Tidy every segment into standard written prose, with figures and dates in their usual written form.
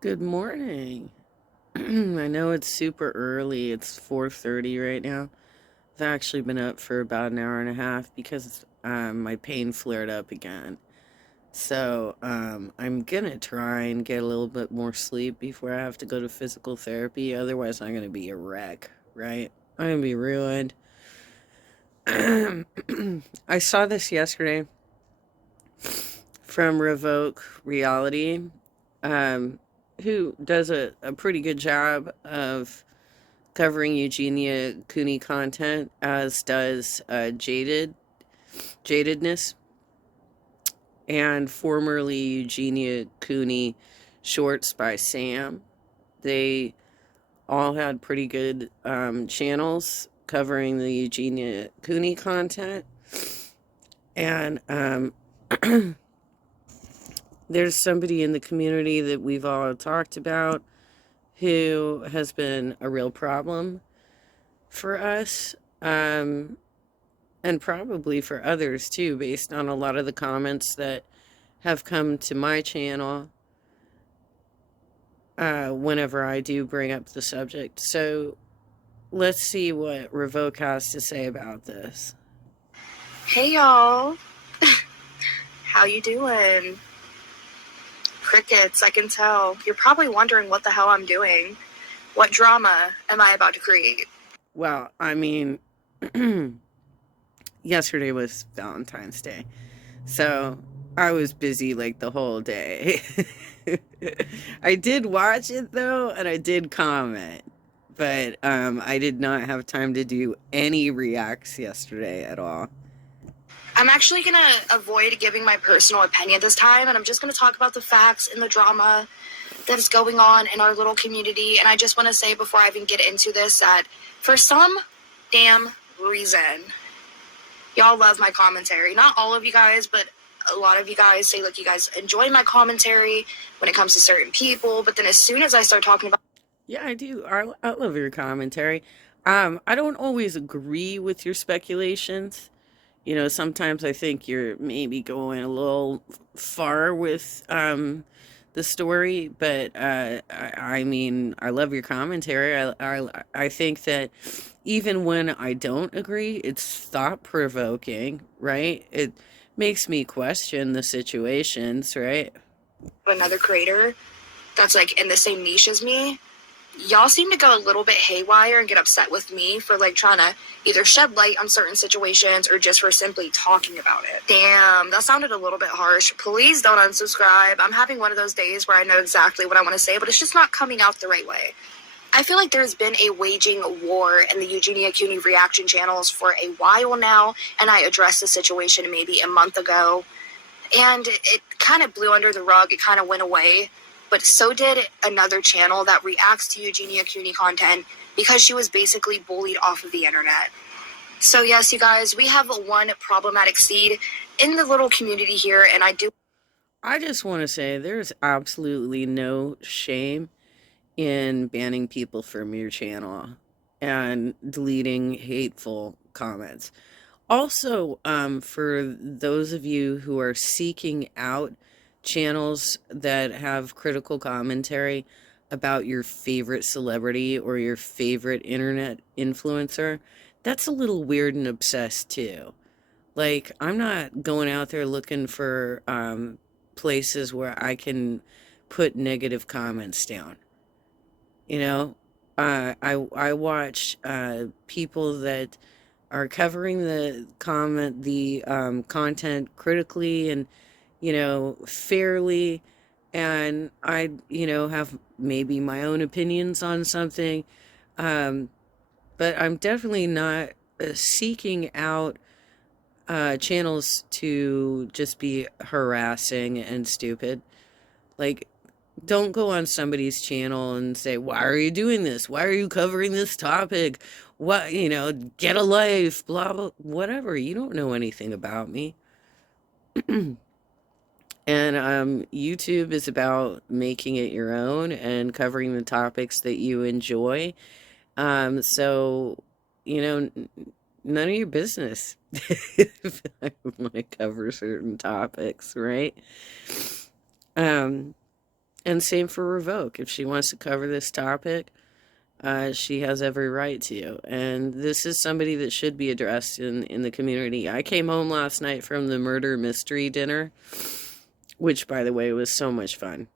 Good morning. I know it's super early. It's 4:30 right now. I've actually been up for about an hour and a half because my pain flared up again. So I'm gonna try and get a little bit more sleep before I have to go to physical therapy. Otherwise, I'm gonna be a wreck, right? I'm gonna be ruined. I saw this yesterday from Revoke Reality, um, who does a pretty good job of covering Eugenia Cooney content, as does Jadedness, and formerly Eugenia Cooney Shorts by Sam. They all had pretty good channels covering the Eugenia Cooney content. And there's somebody in the community that we've all talked about who has been a real problem for us. And probably for others too, based on a lot of the comments that have come to my channel whenever I do bring up the subject. So let's see what Revoke has to say about this. Hey y'all, how you doing? Crickets, I can tell. You're probably wondering what the hell I'm doing. What drama am I about to create? Well, I mean, yesterday was Valentine's Day, so I was busy like the whole day. I did watch it though, and I did comment, but I did not have time to do any reacts yesterday at all. I'm actually gonna avoid giving my personal opinion this time, and I'm just gonna talk about the facts and the drama that is going on in our little community. And I just wanna say before I even get into this that for some damn reason, y'all love my commentary. Not all of you guys, but a lot of you guys say like you guys enjoy my commentary when it comes to certain people, but then as soon as I start talking about Yeah, I do. I love your commentary. I don't always agree with your speculations. You know, sometimes I think you're maybe going a little far with the story, but I mean, I love your commentary. I think that even when I don't agree, it's thought provoking, right? It makes me question the situations, right? another creator that's like in the same niche as me, y'all seem to go a little bit haywire and get upset with me for like trying to either shed light on certain situations or just for simply talking about it. Damn, that sounded a little bit harsh. Please don't unsubscribe. I'm having one of those days where I know exactly what I want to say, but it's just not coming out the right way. I feel like there's been a waging war in the Eugenia CUNY reaction channels for a while now, and I addressed the situation maybe a month ago, and it kind of blew under the rug. It kind of went away. But so did another channel that reacts to Eugenia CUNY content because she was basically bullied off of the internet. So yes, you guys, we have one problematic seed in the little community here, and I just want to say there's absolutely no shame in banning people from your channel and deleting hateful comments. Also, for those of you who are seeking out channels that have critical commentary about your favorite celebrity or your favorite internet influencer, that's a little weird and obsessed too. Like, I'm not going out there looking for places where I can put negative comments down. You know, I watch people that are covering the content critically and fairly, and I have maybe my own opinions on something, um, but I'm definitely not seeking out channels to just be harassing and stupid. Like, don't go on somebody's channel and say, why are you doing this? Why are you covering this topic? What, get a life, blah, blah, whatever. You don't know anything about me. And YouTube is about making it your own and covering the topics that you enjoy. So, none of your business if I want to cover certain topics, right? Um, And same for Revoke. If she wants to cover this topic, she has every right to. And this is somebody that should be addressed in the community. I came home last night from the murder mystery dinner, which, by the way, was so much fun.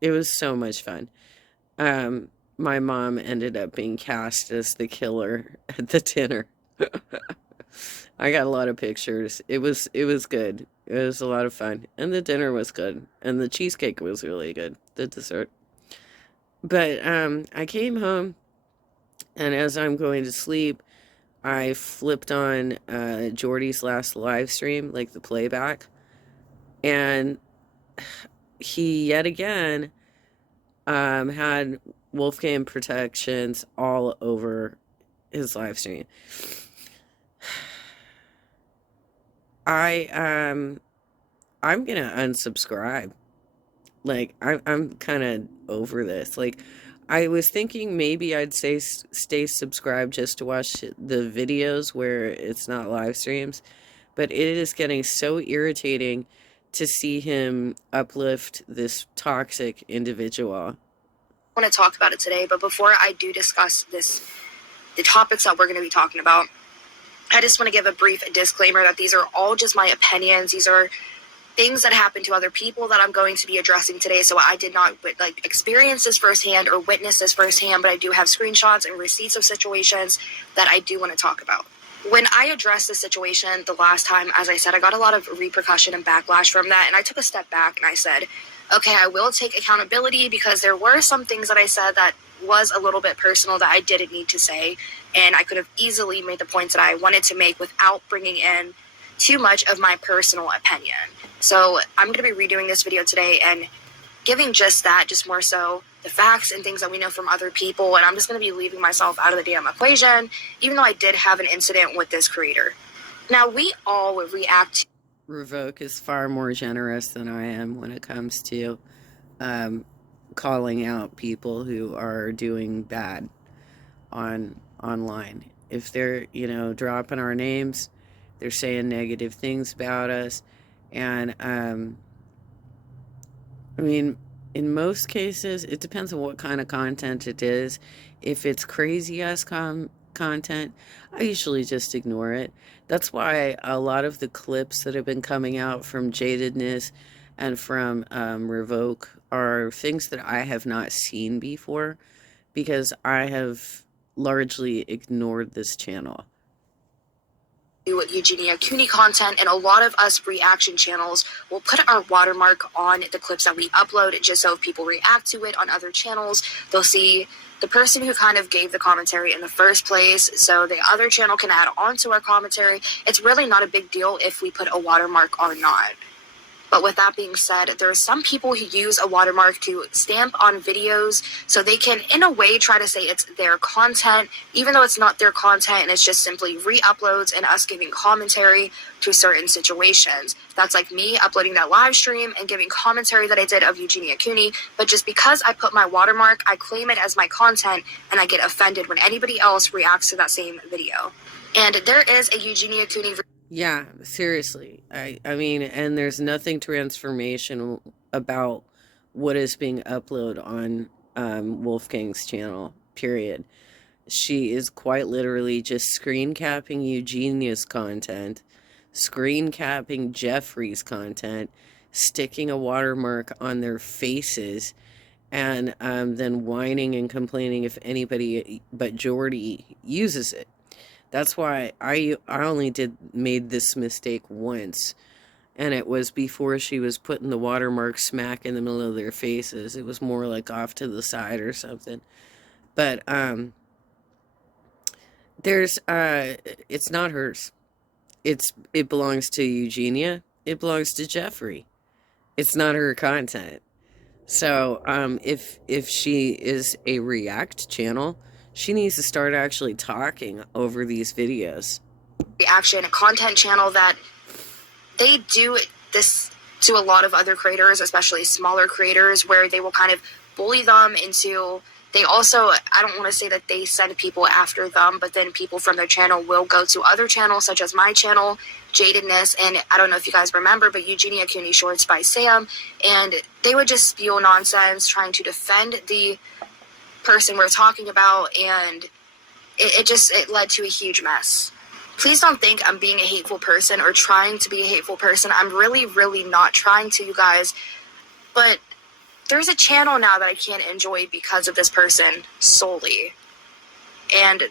It was so much fun. My mom ended up being cast as the killer at the dinner. I got a lot of pictures. It was good. It was a lot of fun. And the dinner was good. And the cheesecake was really good. The dessert. But I came home, and as I'm going to sleep, I flipped on Jordy's last live stream, like the playback, and he yet again had Wolfgang protections all over his live stream. I'm gonna unsubscribe. Like, I'm kind of over this. Like, I was thinking maybe I'd stay subscribed just to watch the videos where it's not live streams, but it is getting so irritating to see him uplift this toxic individual. I want to talk about it today, but before I do discuss the topics that we're going to be talking about, I just want to give a brief disclaimer that these are all just my opinions. These are things that happen to other people that I'm going to be addressing today. So I did not experience this firsthand or witness this firsthand, but I do have screenshots and receipts of situations that I do want to talk about. When I addressed the situation the last time, as I said, I got a lot of repercussion and backlash from that. And I took a step back and I said, okay, I will take accountability, because there were some things that I said that was a little bit personal that I didn't need to say. And I could have easily made the points that I wanted to make without bringing in too much of my personal opinion. So I'm going to be redoing this video today and giving just that, just more so the facts and things that we know from other people. And I'm just going to be leaving myself out of the damn equation, even though I did have an incident with this creator. Now, we all would react. Revoke is far more generous than I am when it comes to calling out people who are doing bad online. If they're, dropping our names, they're saying negative things about us. And, I mean, in most cases, it depends on what kind of content it is. If it's crazy-ass content, I usually just ignore it. That's why a lot of the clips that have been coming out from Jadedness and from Revoke are things that I have not seen before, because I have largely ignored this channel. Eugenia Cooney content, and a lot of us reaction channels will put our watermark on the clips that we upload, just so if people react to it on other channels, they'll see the person who kind of gave the commentary in the first place, so the other channel can add on to our commentary. It's really not a big deal if we put a watermark or not. But with that being said, there are some people who use a watermark to stamp on videos so they can, in a way, try to say it's their content, even though it's not their content and it's just simply re-uploads and us giving commentary to certain situations. That's like me uploading that live stream and giving commentary that I did of Eugenia Cooney, but just because I put my watermark, I claim it as my content, and I get offended when anybody else reacts to that same video. And there is a Eugenia Cooney. Yeah, seriously. I mean, and there's nothing transformational about what is being uploaded on Wolfgang's channel, period. She is quite literally just screen capping Eugenia's content, screen capping Jeffrey's content, sticking a watermark on their faces, and then whining and complaining if anybody but Jordy uses it. That's why I only made this mistake once, and it was before she was putting the watermark smack in the middle of their faces. It was more like off to the side or something. But it's not hers. It belongs to Eugenia. It belongs to Jeffrey. It's not her content. So if she is a React channel, she needs to start actually talking over these videos. Reaction, a content channel that they do this to a lot of other creators, especially smaller creators, where they will kind of bully them into They also, I don't want to say that they send people after them, but then people from their channel will go to other channels, such as my channel, Jadedness, and I don't know if you guys remember, but Eugenia Cooney Shorts by Sam, and they would just spew nonsense trying to defend the person we're talking about, and it led to a huge mess. Please don't think I'm being a hateful person or trying to be a hateful person. I'm really, really not trying to, you guys, but there's a channel now that I can't enjoy because of this person solely. And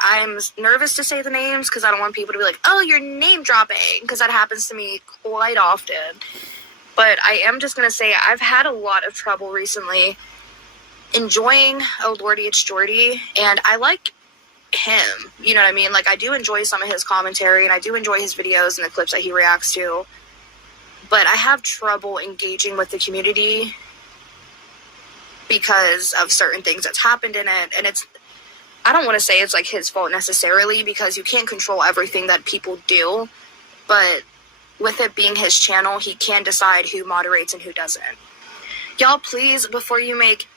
I'm nervous to say the names because I don't want people to be like, oh, you're name dropping, because that happens to me quite often. But I am just going to say I've had a lot of trouble recently enjoying Oh Lordy It's Jordy, and I like him. You know what I mean? Like, I do enjoy some of his commentary, and I do enjoy his videos and the clips that he reacts to. But I have trouble engaging with the community because of certain things that's happened in it. And I don't want to say it's like his fault necessarily, because you can't control everything that people do, but with it being his channel, he can decide who moderates and who doesn't. Y'all, please, before you make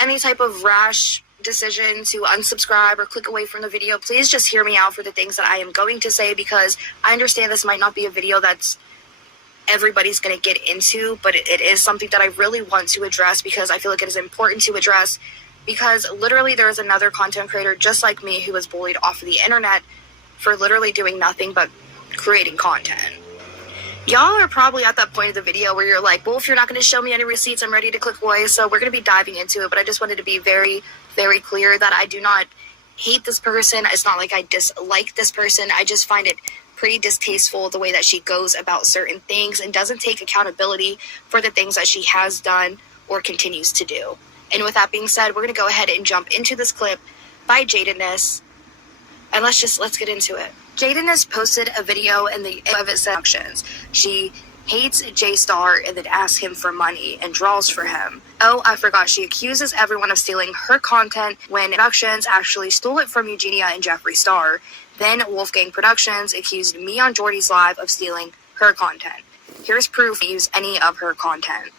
any type of rash decision to unsubscribe or click away from the video, please just hear me out for the things that I am going to say, because I understand this might not be a video that's everybody's going to get into, but it is something that I really want to address, because I feel like it is important to address, because literally there is another content creator just like me who was bullied off of the internet for literally doing nothing but creating content. Y'all are probably at that point of the video where you're like, well, if you're not going to show me any receipts, I'm ready to click away. So we're going to be diving into it, but I just wanted to be very, very clear that I do not hate this person. It's not like I dislike this person. I just find it pretty distasteful the way that she goes about certain things and doesn't take accountability for the things that she has done or continues to do. And with that being said, we're going to go ahead and jump into this clip by Jadedness, and let's get into it. Jadedness posted a video in the of its sections. She hates J-Star and then asks him for money and draws for him. Oh, I forgot, she accuses everyone of stealing her content when Productions actually stole it from Eugenia and Jeffree Star. Then Wolfgang Productions accused me on Jordy's Live of stealing her content. Here's proof to use any of her content.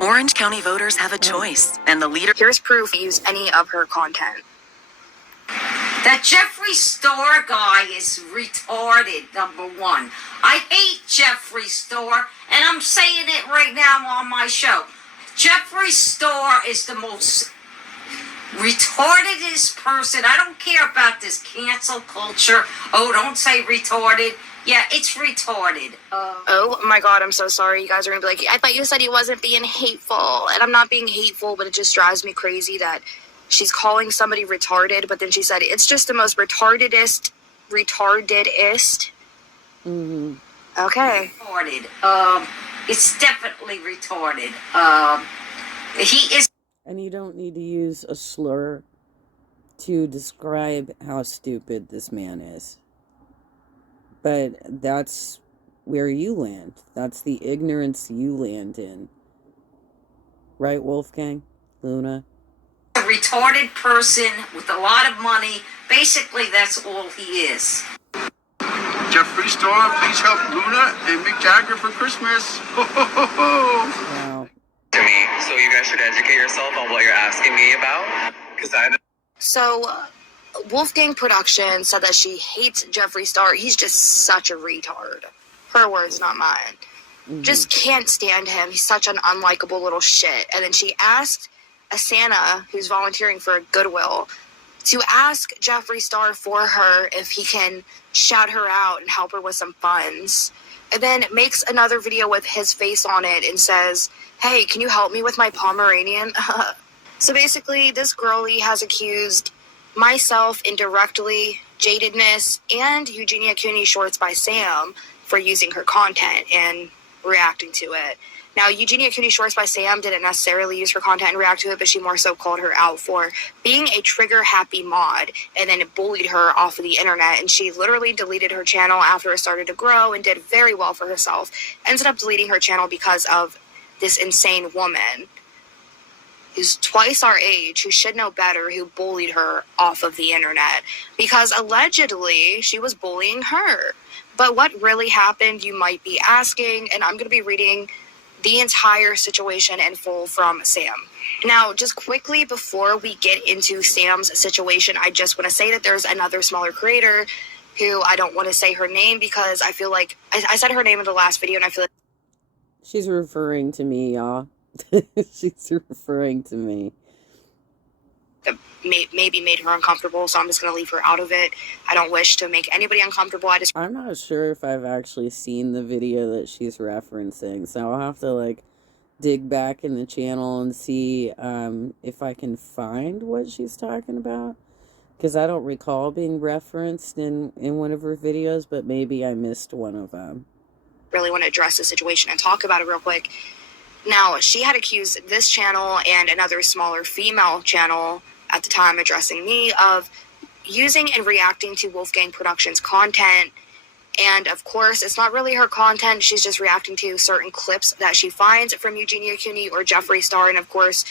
Orange County voters have a choice, and the leader... Here's proof to use any of her content. That Jeffree Star guy is retarded, number one. I hate Jeffree Star, and I'm saying it right now on my show. Jeffree Star is the most retardedest person. I don't care about this cancel culture. Oh, don't say retarded. Yeah, it's retarded. Oh my god, I'm so sorry. You guys are gonna be like, I thought you said he wasn't being hateful. And I'm not being hateful, but it just drives me crazy that she's calling somebody retarded, but then she said it's just the most retardedest. Mm-hmm. Okay. Retarded. It's definitely retarded. He is. And you don't need to use a slur to describe how stupid this man is. But that's where you land. That's the ignorance you land in. Right, Wolfgang? Luna? A retarded person with a lot of money. Basically, that's all he is. Jeffree Star, please help Luna and Mick Jagger for Christmas. Wow. To me, so you guys should educate yourself on what you're asking me about. So, Wolfgang Productions said that she hates Jeffree Star. He's just such a retard. Her words, not mine. Mm-hmm. Just can't stand him. He's such an unlikable little shit. And then she asked a Santa who's volunteering for Goodwill to ask Jeffree Star for her if he can shout her out and help her with some funds. And then makes another video with his face on it and says, hey, can you help me with my Pomeranian? So basically, this girlie has accused myself indirectly, Jadedness, and Eugenia Cooney Shorts by Sam for using her content and reacting to it. Now, Eugenia Cooney Shorts by Sam didn't necessarily use her content and react to it, but she more so called her out for being a trigger-happy mod and then bullied her off of the internet. And she literally deleted her channel after it started to grow and did very well for herself. Ended up deleting her channel because of this insane woman who's twice our age, who should know better, who bullied her off of the internet. Because allegedly, she was bullying her. But what really happened, you might be asking, and I'm going to be reading the entire situation in full from Sam. Now, just quickly before we get into Sam's situation, I just want to say that there's another smaller creator who I don't want to say her name because I feel like I said her name in the last video and I feel like She's referring to me, y'all. She's referring to me. that maybe made her uncomfortable, so I'm just going to leave her out of it. I don't wish to make anybody uncomfortable. I'm not sure if I've actually seen the video that she's referencing, so I'll have to, like, dig back in the channel and see if I can find what she's talking about. Because I don't recall being referenced in one of her videos, but maybe I missed one of them. Really want to address the situation and talk about it real quick. Now, she had accused this channel and another smaller female channel at the time addressing me of using and reacting to Wolfgang Productions content. And of course, it's not really her content. She's just reacting to certain clips that she finds from Eugenia Cooney or Jeffree Star. And of course,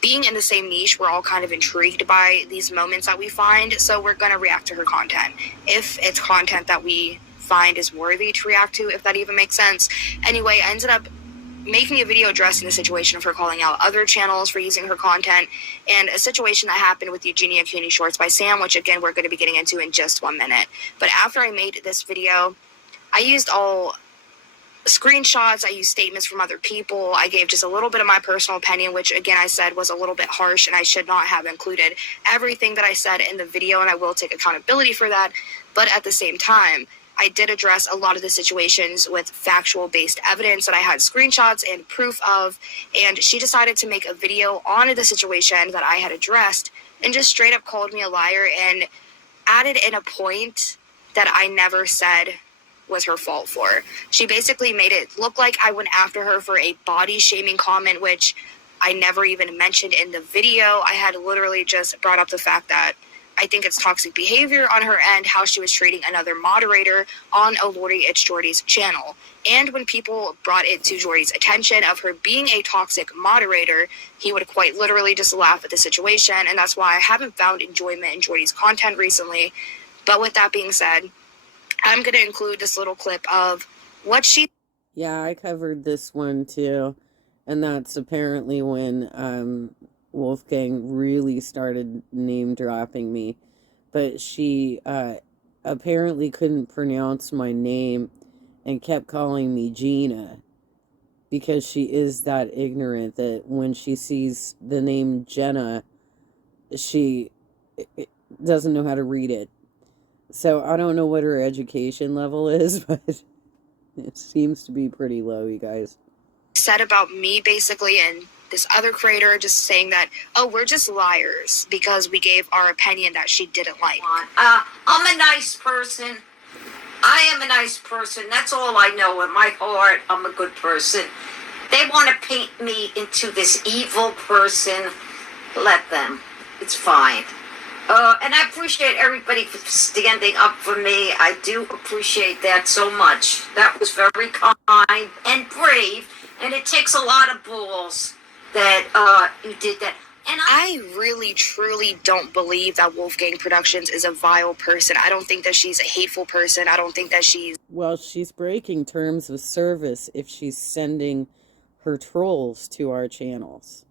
being in the same niche, we're all kind of intrigued by these moments that we find. So we're going to react to her content. If it's content that we find is worthy to react to, if that even makes sense. Anyway, I ended up making a video addressing the situation of her calling out other channels for using her content and a situation that happened with Eugenia Cooney Shorts by Sam, which again, we're going to be getting into in just 1 minute. But after I made this video, I used all screenshots, I used statements from other people, I gave just a little bit of my personal opinion, which again I said was a little bit harsh and I should not have included everything that I said in the video, and I will take accountability for that. But at the same time, I did address a lot of the situations with factual based evidence that I had screenshots and proof of, and she decided to make a video on the situation that I had addressed and just straight up called me a liar and added in a point that I never said was her fault for. She basically made it look like I went after her for a body shaming comment, which I never even mentioned in the video. I had literally just brought up the fact that I think it's toxic behavior on her end, how she was treating another moderator on a Lordy It's Jordy's channel. And when people brought it to Jordy's attention of her being a toxic moderator, he would quite literally just laugh at the situation. And that's why I haven't found enjoyment in Jordy's content recently. But with that being said, I'm going to include this little clip of what she... Yeah, I covered this one too. And that's apparently when Wolfgang really started name dropping me. But she apparently couldn't pronounce my name and kept calling me Gina, because she is that ignorant that when she sees the name Jenna, she doesn't know how to read it. So I don't know what her education level is, but it seems to be pretty low, you guys. Said about me basically and this other creator, just saying that, oh, we're just liars because we gave our opinion that she didn't like. I'm a nice person. I am a nice person. That's all I know. In my heart, I'm a good person. They want to paint me into this evil person. Let them. It's fine. And I appreciate everybody for standing up for me. I do appreciate that so much. That was very kind and brave, and it takes a lot of balls that you did that. And I really, truly don't believe that Wolfgang Productions is a vile person. I don't think that she's a hateful person. I don't think that she's... Well, she's breaking terms of service if she's sending her trolls to our channels.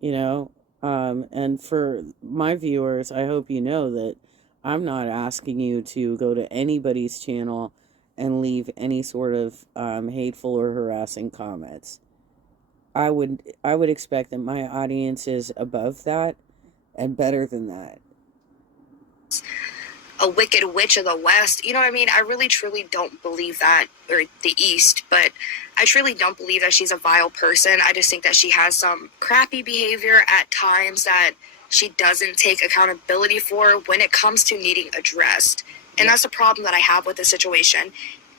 You know? And for my viewers, I hope you know that I'm not asking you to go to anybody's channel and leave any sort of hateful or harassing comments. I would expect that my audience is above that and better than that. A wicked witch of the West. You know what I mean? I really, truly don't believe that, or the East, but I truly don't believe that she's a vile person. I just think that she has some crappy behavior at times that she doesn't take accountability for when it comes to needing addressed. And that's the problem that I have with the situation.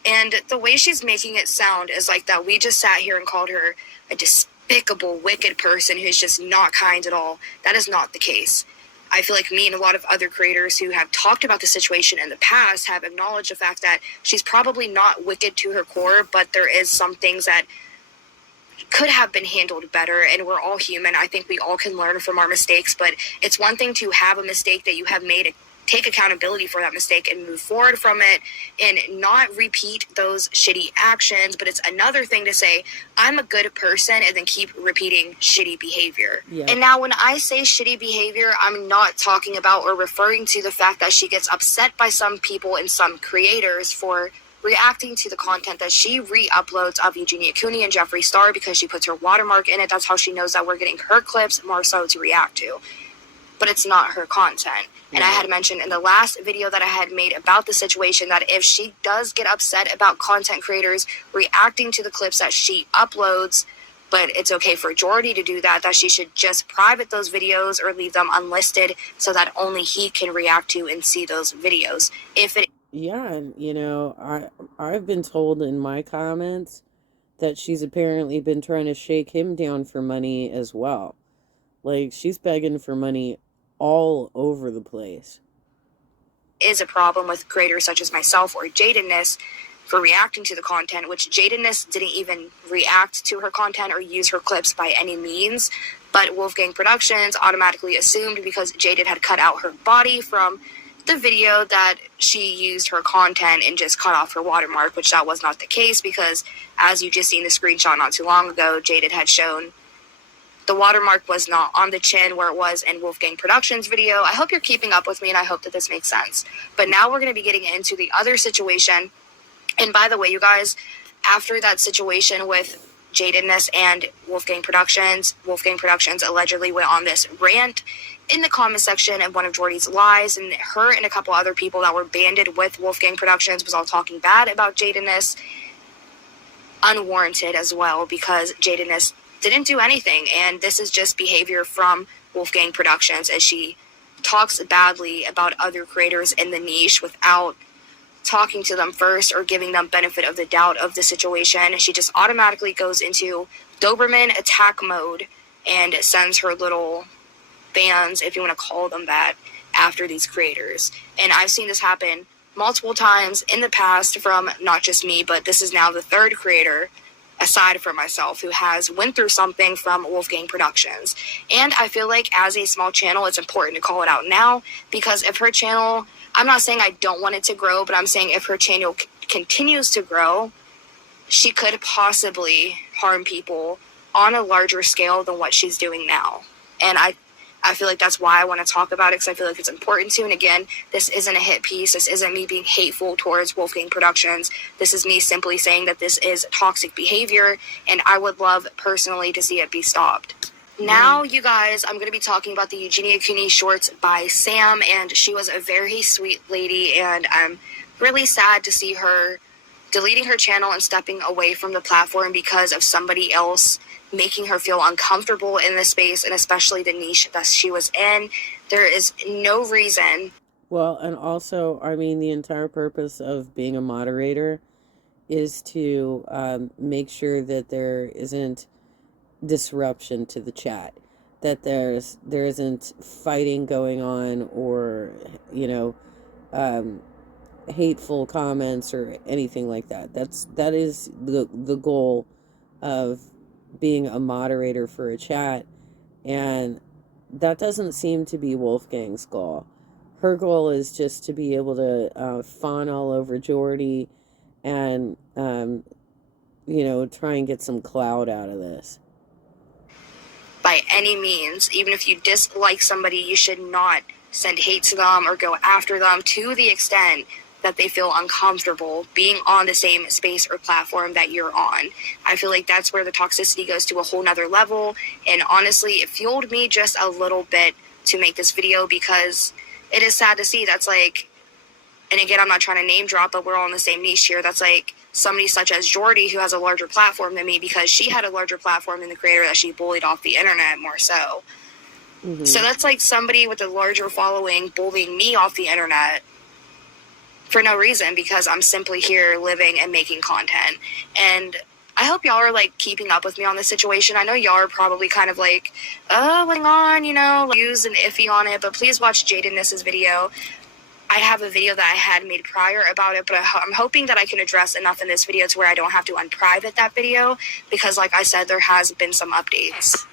And the way she's making it sound is like that we just sat here and called her a despicable, wicked person who's just not kind at all. That is not the case. I feel like me and a lot of other creators who have talked about the situation in the past have acknowledged the fact that she's probably not wicked to her core, but there is some things that could have been handled better, and we're all human. I think we all can learn from our mistakes, but it's one thing to have a mistake that you have made take accountability for that mistake and move forward from it and not repeat those shitty actions. But it's another thing to say, I'm a good person, and then keep repeating shitty behavior. Yeah. And now when I say shitty behavior, I'm not talking about or referring to the fact that she gets upset by some people and some creators for reacting to the content that she re-uploads of Eugenia Cooney and Jeffree Star because she puts her watermark in it. That's how she knows that we're getting her clips more so to react to. But it's not her content. And I had mentioned in the last video that I had made about the situation that if she does get upset about content creators reacting to the clips that she uploads, but it's okay for Jordy to do that, that she should just private those videos or leave them unlisted so that only he can react to and see those videos. If it Yeah, and you know, I've been told in my comments that she's apparently been trying to shake him down for money as well. Like, she's begging for money all over the place. is a problem with creators such as myself or Jadenness for reacting to the content, which Jadenness didn't even react to her content or use her clips by any means, but Wolfgang Productions automatically assumed because Jaden had cut out her body from the video that she used her content and just cut off her watermark, which that was not the case because, as you just seen the screenshot not too long ago, Jaded had shown the watermark was not on the chin where it was in Wolfgang Productions video. I hope you're keeping up with me, and I hope that this makes sense. But now we're going to be getting into the other situation. And by the way, you guys, after that situation with Jadenness and Wolfgang Productions allegedly went on this rant in the comment section of one of Jordy's lives, and her and a couple other people that were banded with Wolfgang Productions was all talking bad about Jadenness, unwarranted as well, because Jadenness didn't do anything, and this is just behavior from Wolfgang Productions as she talks badly about other creators in the niche without talking to them first or giving them benefit of the doubt of the situation. She just automatically goes into Doberman attack mode and sends her little fans, if you want to call them that, after these creators. And I've seen this happen multiple times in the past from not just me, but this is now the third creator aside from myself who has went through something from Wolfgang Productions. And I feel like as a small channel, it's important to call it out now, because if her channel, I'm not saying I don't want it to grow, but I'm saying if her channel continues to grow, she could possibly harm people on a larger scale than what she's doing now. And I feel like that's why I want to talk about it, because I feel like it's important to. And again, this isn't a hit piece. This isn't me being hateful towards Wolfgang Productions. This is me simply saying that this is toxic behavior, and I would love personally to see it be stopped. Now, you guys, I'm going to be talking about the Eugenia Cooney shorts by Sam, and she was a very sweet lady, and I'm really sad to see her deleting her channel and stepping away from the platform because of somebody else making her feel uncomfortable in this space, and especially the niche that she was in. There is no reason. Well, and also, I mean, the entire purpose of being a moderator is to make sure that there isn't disruption to the chat, that there isn't fighting going on, or, you know, hateful comments or anything like that. That is the goal of being a moderator for a chat, and that doesn't seem to be Wolfgang's goal. Her goal is just to be able to fawn all over Jordy and you know, try and get some clout out of this. By any means, even if you dislike somebody, you should not send hate to them or go after them to the extent that they feel uncomfortable being on the same space or platform that you're on. I feel like that's where the toxicity goes to a whole nother level. And honestly, it fueled me just a little bit to make this video, because it is sad to see that's like, and again, I'm not trying to name drop, but we're all in the same niche here. That's like somebody such as Jordy, who has a larger platform than me, because she had a larger platform than the creator that she bullied off the internet more so. Mm-hmm. So that's like somebody with a larger following bullying me off the internet for no reason, because I'm simply here living and making content. And I hope y'all are like keeping up with me on this situation. I know y'all are probably kind of like, oh, what's going on, you know, like, used and iffy on it, but please watch Jadenness's video. I have a video that I had made prior about it, but I'm hoping that I can address enough in this video to where I don't have to unprivate that video, because like I said, there has been some updates.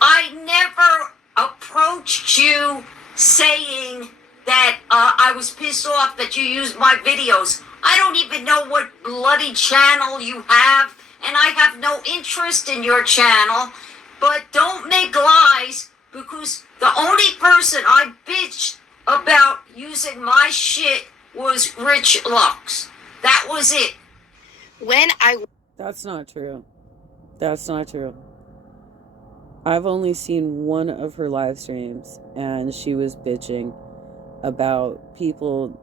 I never approached you saying that I was pissed off that you used my videos. I don't even know what bloody channel you have, and I have no interest in your channel. But don't make lies, because the only person I bitched about using my shit was Rich Lux. That was it. That's not true. That's not true. I've only seen one of her live streams, and she was bitching about people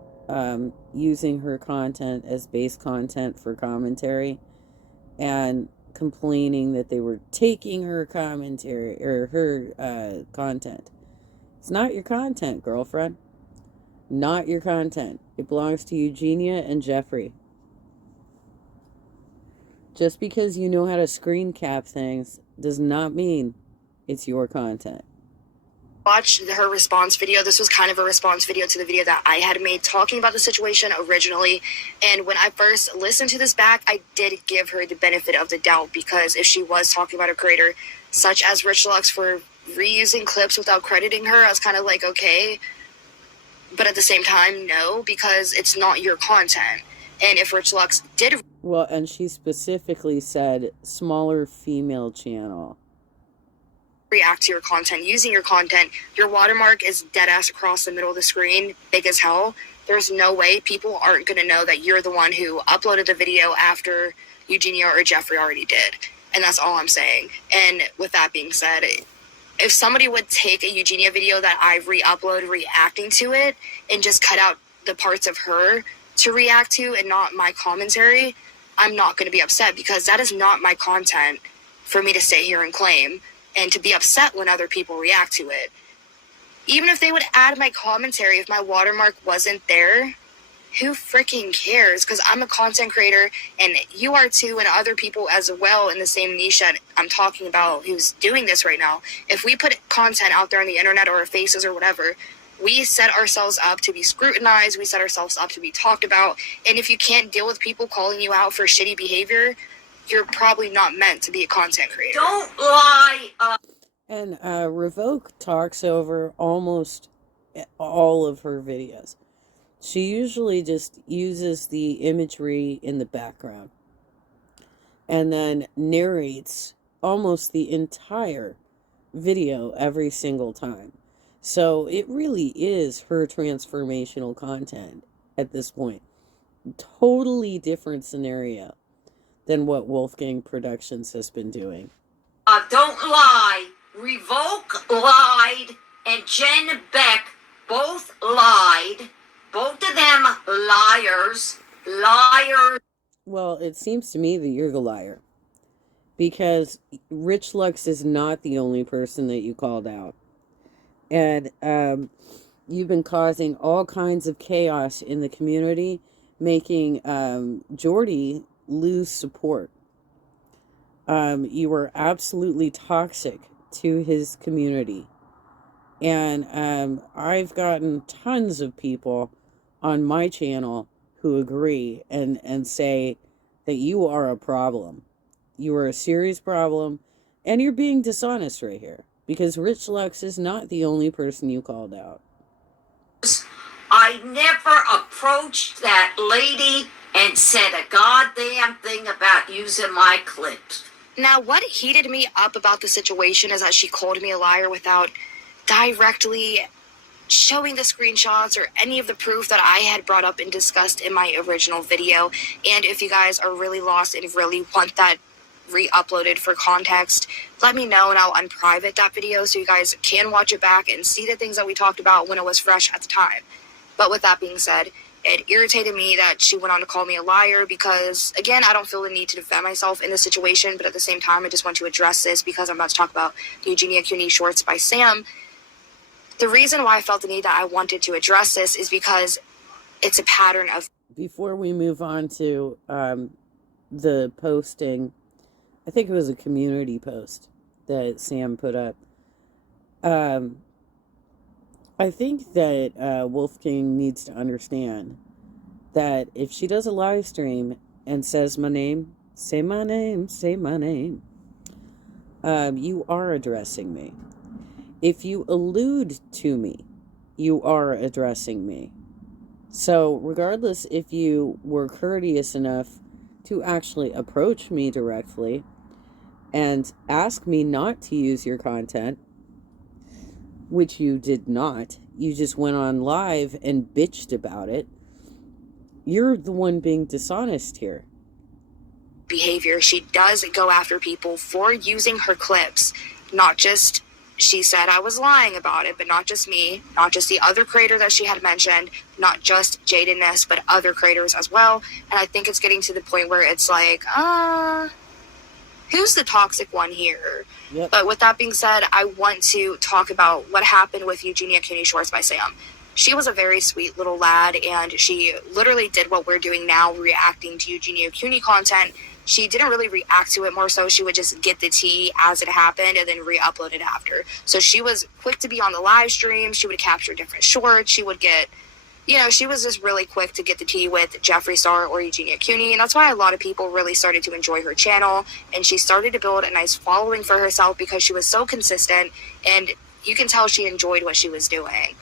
using her content as base content for commentary, and complaining that they were taking her commentary or her content. It's not your content, girlfriend. Not your content. It belongs to Eugenia and Jeffrey. Just because you know how to screen cap things does not mean it's your content. Watched her response video. This was kind of a response video to the video that I had made talking about the situation originally. And when I first listened to this back, I did give her the benefit of the doubt, because if she was talking about a creator such as Rich Lux for reusing clips without crediting her, I was kind of like, okay. But at the same time, no, because it's not your content. And if Rich Lux did... Well, and she specifically said smaller female channel. React to your content, using your content, your watermark is dead ass across the middle of the screen, big as hell. There's no way people aren't going to know that you're the one who uploaded the video after Eugenia or Jeffrey already did. And that's all I'm saying. And with that being said, if somebody would take a Eugenia video that I re-uploaded reacting to it and just cut out the parts of her to react to and not my commentary, I'm not going to be upset, because that is not my content for me to sit here and claim and to be upset when other people react to it. Even if they would add my commentary, if my watermark wasn't there, who freaking cares? Because I'm a content creator, and you are too, and other people as well in the same niche that I'm talking about who's doing this right now. If we put content out there on the internet or our faces or whatever, we set ourselves up to be scrutinized, we set ourselves up to be talked about, and if you can't deal with people calling you out for shitty behavior, you're probably not meant to be a content creator. Don't lie. And Revoke talks over almost all of her videos. She usually just uses the imagery in the background and then narrates almost the entire video every single time. So it really is her transformational content at this point. Totally different scenario than what Wolfgang Productions has been doing. Don't lie. Revoke lied, and Jen Beck both lied. Both of them liars. Liars. Well, it seems to me that you're the liar, because Rich Lux is not the only person that you called out. And you've been causing all kinds of chaos in the community, making Jordy lose support. You were absolutely toxic to his community. And I've gotten tons of people on my channel who agree and say that you are a problem. You are a serious problem, and you're being dishonest right here, because Rich Lux is not the only person you called out. I never approached that lady and said a goddamn thing about using my clips. Now, what heated me up about the situation is that she called me a liar without directly showing the screenshots or any of the proof that I had brought up and discussed in my original video. And if you guys are really lost and really want that re-uploaded for context, let me know and I'll unprivate that video so you guys can watch it back and see the things that we talked about when it was fresh at the time. But with that being said, it irritated me that she went on to call me a liar because, again, I don't feel the need to defend myself in this situation, but at the same time, I just want to address this because I'm about to talk about the Eugenia Cuny shorts by Sam. The reason why I felt the need that I wanted to address this is because it's a pattern of... Before we move on to the posting, I think it was a community post that Sam put up. I think that Wolfgang needs to understand that if she does a live stream and says my name, say my name, say my name, you are addressing me. If you allude to me you are addressing me. So regardless if you were courteous enough to actually approach me directly and ask me not to use your content, which you did not, you just went on live and bitched about it, you're the one being dishonest here. Behavior. She does go after people for using her clips, not just, she said I was lying about it, but not just me, not just the other creator that she had mentioned, not just Jadenness, but other creators as well. And I think it's getting to the point where it's like, who's the toxic one here? Yep. But with that being said, I want to talk about what happened with Eugenia Cooney Shorts by Sam. She was a very sweet little lad, and she literally did what we're doing now, reacting to Eugenia Cooney content. She didn't really react to it, more so she would just get the tea as it happened and then re-upload it after. So she was quick to be on the live stream. She would capture different shorts. She would get, she was just really quick to get the tea with Jeffree Star or Eugenia Cooney. And that's why a lot of people really started to enjoy her channel. And she started to build a nice following for herself because she was so consistent. And you can tell she enjoyed what she was doing.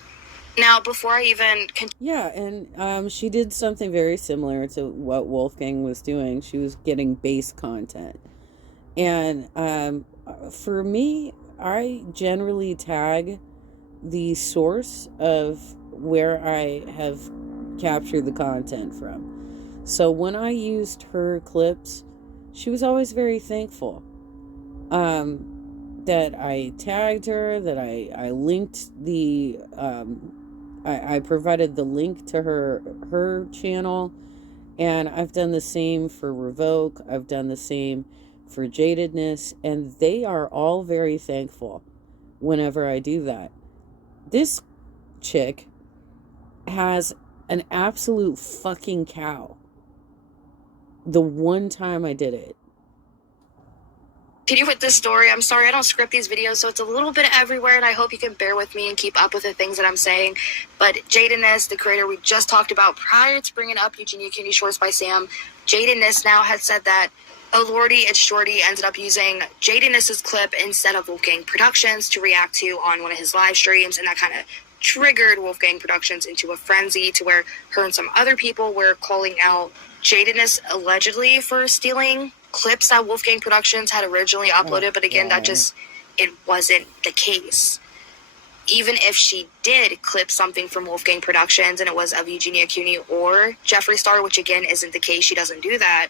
Now, before I even... Yeah, and she did something very similar to what Wolfgang was doing. She was getting base content. And for me, I generally tag the source of where I have captured the content from. So when I used her clips, she was always very thankful that I tagged her, that I linked the... I provided the link to her channel, and I've done the same for Revoke. I've done the same for Jadedness, and they are all very thankful whenever I do that. This chick has an absolute fucking cow. The one time I did it. Continue with this story. I'm sorry, I don't script these videos, so it's a little bit everywhere, and I hope you can bear with me and keep up with the things that I'm saying. But Jadenness, the creator we just talked about prior to bringing up Eugenia Cooney Shorts by Sam, Jadenness now has said that, oh lordy, it's Shorty ended up using Jadenness's clip instead of Wolfgang Productions to react to on one of his live streams, and that kind of triggered Wolfgang Productions into a frenzy to where her and some other people were calling out Jadenness allegedly for stealing clips that Wolfgang Productions had originally uploaded, but again, it wasn't the case. Even if she did clip something from Wolfgang Productions and it was of Eugenia Cooney or Jeffree Star, which again isn't the case, she doesn't do that,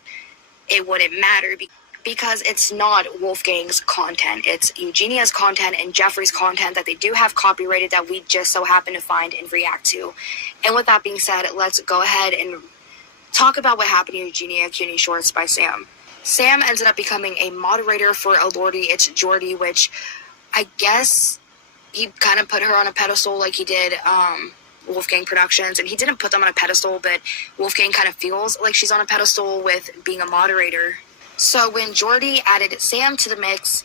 it wouldn't matter because it's not Wolfgang's content. It's Eugenia's content and Jeffree's content that they do have copyrighted that we just so happen to find and react to. And with that being said, let's go ahead and talk about what happened to Eugenia Cooney Shorts by Sam. Sam ended up becoming a moderator for Oh Lordy, It's Jordy, which I guess he kind of put her on a pedestal like he did Wolfgang Productions. And he didn't put them on a pedestal, but Wolfgang kind of feels like she's on a pedestal with being a moderator. So when Jordy added Sam to the mix,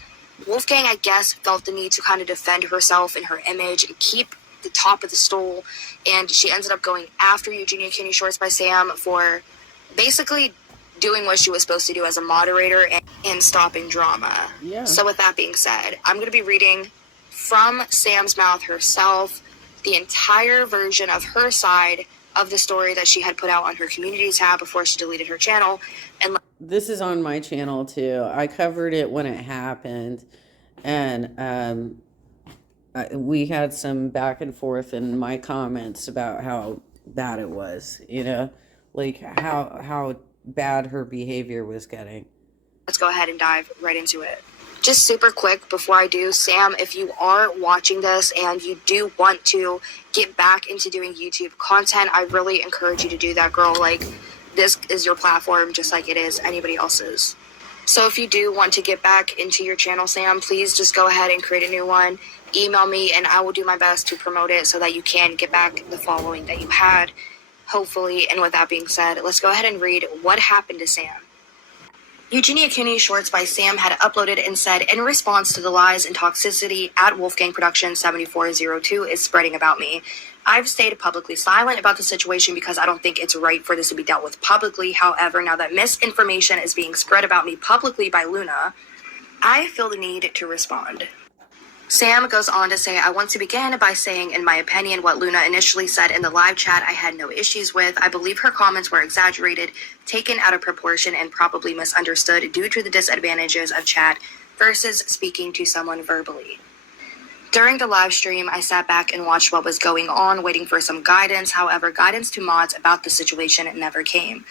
Wolfgang, I guess, felt the need to kind of defend herself and her image and keep the top of the stool. And she ended up going after Eugenia Cooney Shorts by Sam for basically doing what she was supposed to do as a moderator and stopping drama. Yeah. So with that being said, I'm going to be reading from Sam's mouth herself the entire version of her side of the story that she had put out on her community tab before she deleted her channel. And this is on my channel too. I covered it when it happened, and we had some back and forth in my comments about how bad it was, like how bad her behavior was getting. let's go ahead and dive right into it. Just super quick before I do, Sam, if you are watching this and you do want to get back into doing YouTube content, I really encourage you to do that, girl. Like, this is your platform just like it is anybody else's. So if you do want to get back into your channel, Sam, please just go ahead and create a new one. Email me and I will do my best to promote it so that you can get back the following that you had, hopefully. And with that being said, let's go ahead and read what happened to Sam. Eugenia Cooney Shorts by Sam had uploaded and said, in response to the lies and toxicity at Wolfgang Production 7402 is spreading about me, I've stayed publicly silent about the situation because I don't think it's right for this to be dealt with publicly. However, now that misinformation is being spread about me publicly by Luna, I feel the need to respond. Sam goes on to say, I want to begin by saying, in my opinion, what Luna initially said in the live chat I had no issues with. I believe her comments were exaggerated, taken out of proportion, and probably misunderstood due to the disadvantages of chat versus speaking to someone verbally. During the live stream, I sat back and watched what was going on, waiting for some guidance. However, guidance to mods about the situation never came.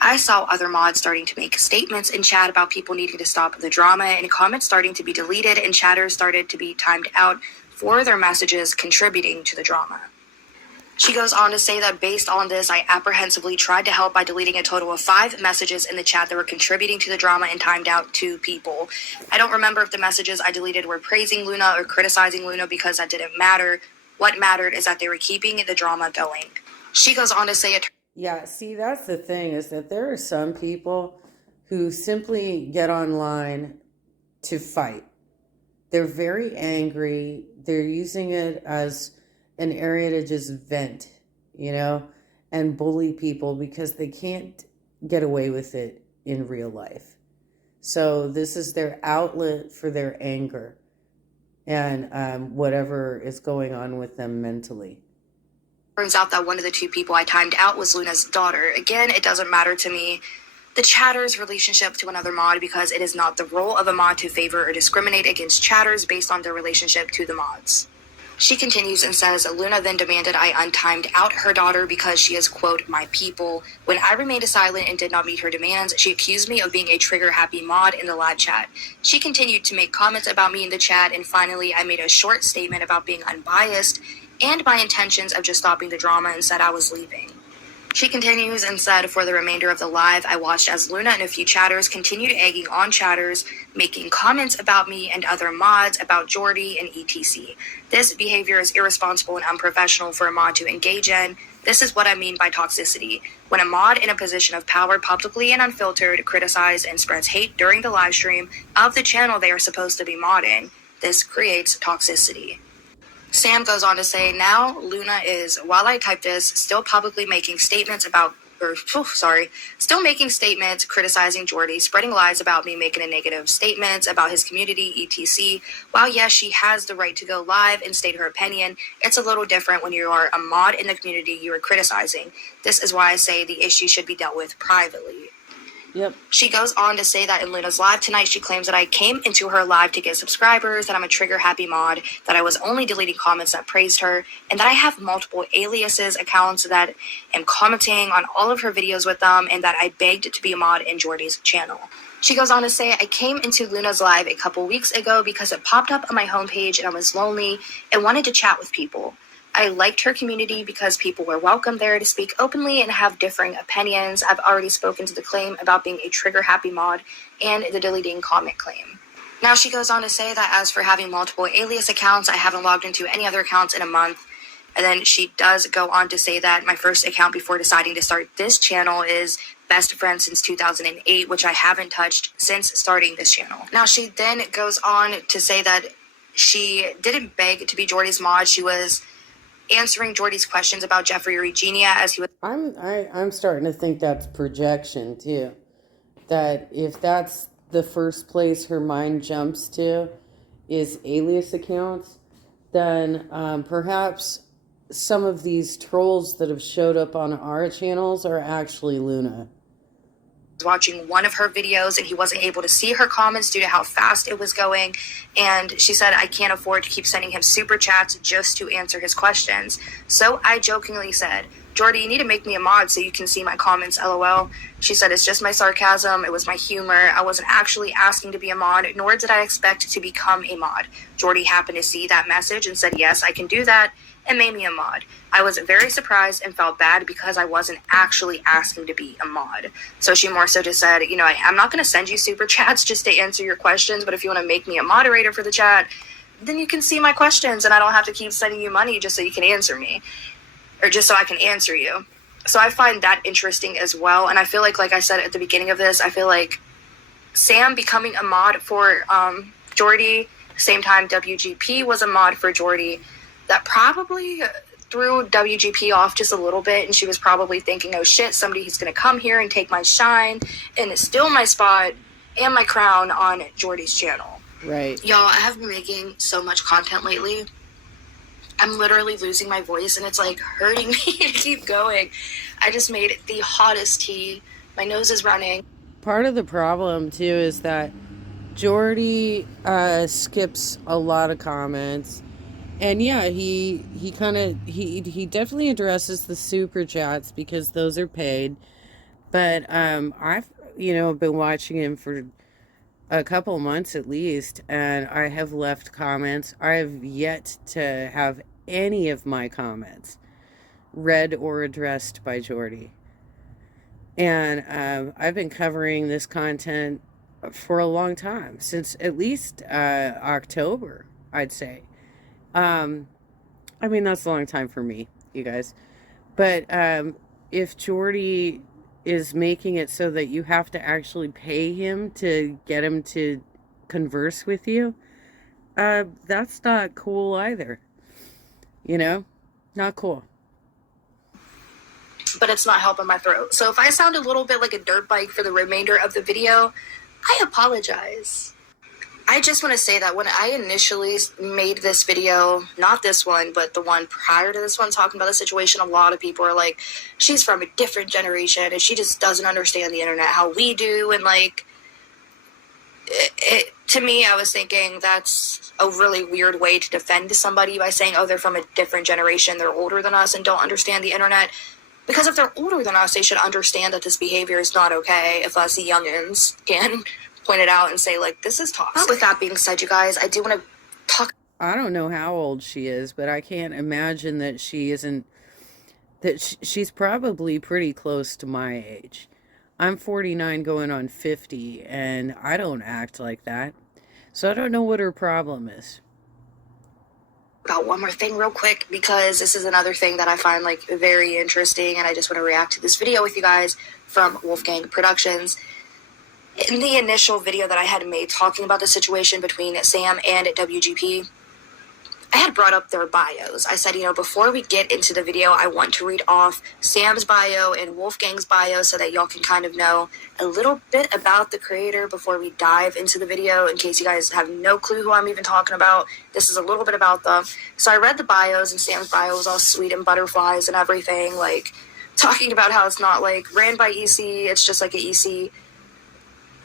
I saw other mods starting to make statements in chat about people needing to stop the drama, and comments starting to be deleted, and chatters started to be timed out for their messages contributing to the drama. She goes on to say that based on this, I apprehensively tried to help by deleting a total of 5 messages in the chat that were contributing to the drama and timed out 2 people. I don't remember if the messages I deleted were praising Luna or criticizing Luna, because that didn't matter. What mattered is that they were keeping the drama going. She goes on to say it. Yeah, see, that's the thing, is that there are some people who simply get online to fight. They're very angry. They're using it as an area to just vent, and bully people because they can't get away with it in real life. So this is their outlet for their anger and whatever is going on with them mentally. Turns out that one of the 2 people I timed out was Luna's daughter. Again, it doesn't matter to me the chatter's relationship to another mod, because it is not the role of a mod to favor or discriminate against chatters based on their relationship to the mods. She continues and says, Luna then demanded I untimed out her daughter because she is, quote, my people. When I remained silent and did not meet her demands, she accused me of being a trigger-happy mod in the live chat. She continued to make comments about me in the chat, and finally I made a short statement about being unbiased and my intentions of just stopping the drama, and said I was leaving. She continues and said, for the remainder of the live, I watched as Luna and a few chatters continued egging on chatters, making comments about me and other mods, about Jordy and etc. This behavior is irresponsible and unprofessional for a mod to engage in. This is what I mean by toxicity. When a mod in a position of power publicly and unfiltered criticizes and spreads hate during the live stream of the channel they are supposed to be modding, this creates toxicity. Sam goes on to say, now Luna is, while I type this, still publicly making statements criticizing Jordy, spreading lies about me, making a negative statements about his community, etc. While yes, she has the right to go live and state her opinion, it's a little different when you are a mod in the community you are criticizing. This is why I say the issue should be dealt with privately. Yep. She goes on to say that in Luna's live tonight, she claims that I came into her live to get subscribers, that I'm a trigger-happy mod, that I was only deleting comments that praised her, and that I have multiple aliases accounts that am commenting on all of her videos with them, and that I begged to be a mod in Jordy's channel. She goes on to say, I came into Luna's live a couple weeks ago because it popped up on my homepage and I was lonely and wanted to chat with people. I liked her community because people were welcome there to speak openly and have differing opinions. I've already spoken to the claim about being a trigger-happy mod and the deleting comment claim. Now she goes on to say that as for having multiple alias accounts, I haven't logged into any other accounts in a month. And then she does go on to say that my first account before deciding to start this channel is best friend since 2008, which I haven't touched since starting this channel. Now she then goes on to say that she didn't beg to be Jordy's mod. She was answering Jordy's questions about Jeffrey Regenia as he was. I'm starting to think that's projection too. That if that's the first place her mind jumps to is alias accounts, then perhaps some of these trolls that have showed up on our channels are actually Luna. Watching one of her videos and he wasn't able to see her comments due to how fast it was going, and she said I can't afford to keep sending him super chats just to answer his questions. So I jokingly said, Jordy, you need to make me a mod so you can see my comments, lol. She said it's just my sarcasm, it was my humor, I wasn't actually asking to be a mod, nor did I expect to become a mod. Jordy happened to see that message and said yes, I can do that, and made me a mod. I was very surprised and felt bad because I wasn't actually asking to be a mod. So she more so just said, I'm not going to send you super chats just to answer your questions, but if you want to make me a moderator for the chat, then you can see my questions and I don't have to keep sending you money just so you can answer me, or just so I can answer you. So I find that interesting as well. And I feel like I said at the beginning of this, I feel like Sam becoming a mod for Jordy, same time WGP was a mod for Jordy, that probably threw WGP off just a little bit, and she was probably thinking, oh shit, somebody's going to come here and take my shine and steal my spot and my crown on Jordy's channel. Right. Y'all, I have been making so much content lately. I'm literally losing my voice and it's like hurting me to keep going. I just made the hottest tea. My nose is running. Part of the problem too is that Jordy skips a lot of comments. And yeah, he definitely addresses the super chats because those are paid. But I've been watching him for a couple months at least, and I have left comments. I have yet to have any of my comments read or addressed by Jordy. And I've been covering this content for a long time, since at least October, I'd say. Um, I mean, that's a long time for me, you guys. But if Jordy is making it so that you have to actually pay him to get him to converse with you, that's not cool either. You know? Not cool. But it's not helping my throat. So if I sound a little bit like a dirt bike for the remainder of the video, I apologize. I just want to say that when I initially made this video, not this one, but the one prior to this one, talking about the situation, a lot of people are like, she's from a different generation and she just doesn't understand the internet how we do. And like, to me, I was thinking that's a really weird way to defend somebody by saying, oh, they're from a different generation, they're older than us and don't understand the internet. Because if they're older than us, they should understand that this behavior is not okay. If us youngins can point it out and say, like, this is toxic. But with that being said, you guys, I do want to talk. I don't know how old she is, but I can't imagine that she isn't, she's probably pretty close to my age. I'm 49 going on 50, and I don't act like that. So I don't know what her problem is. About one more thing real quick, because this is another thing that I find like very interesting, and I just want to react to this video with you guys from Wolfgang Productions. In the initial video that I had made talking about the situation between Sam and WGP, I had brought up their bios. I said, before we get into the video, I want to read off Sam's bio and Wolfgang's bio so that y'all can kind of know a little bit about the creator before we dive into the video, in case you guys have no clue who I'm even talking about. This is a little bit about them. So I read the bios, and Sam's bio was all sweet and butterflies and everything, like talking about how it's not like ran by EC, it's just like an EC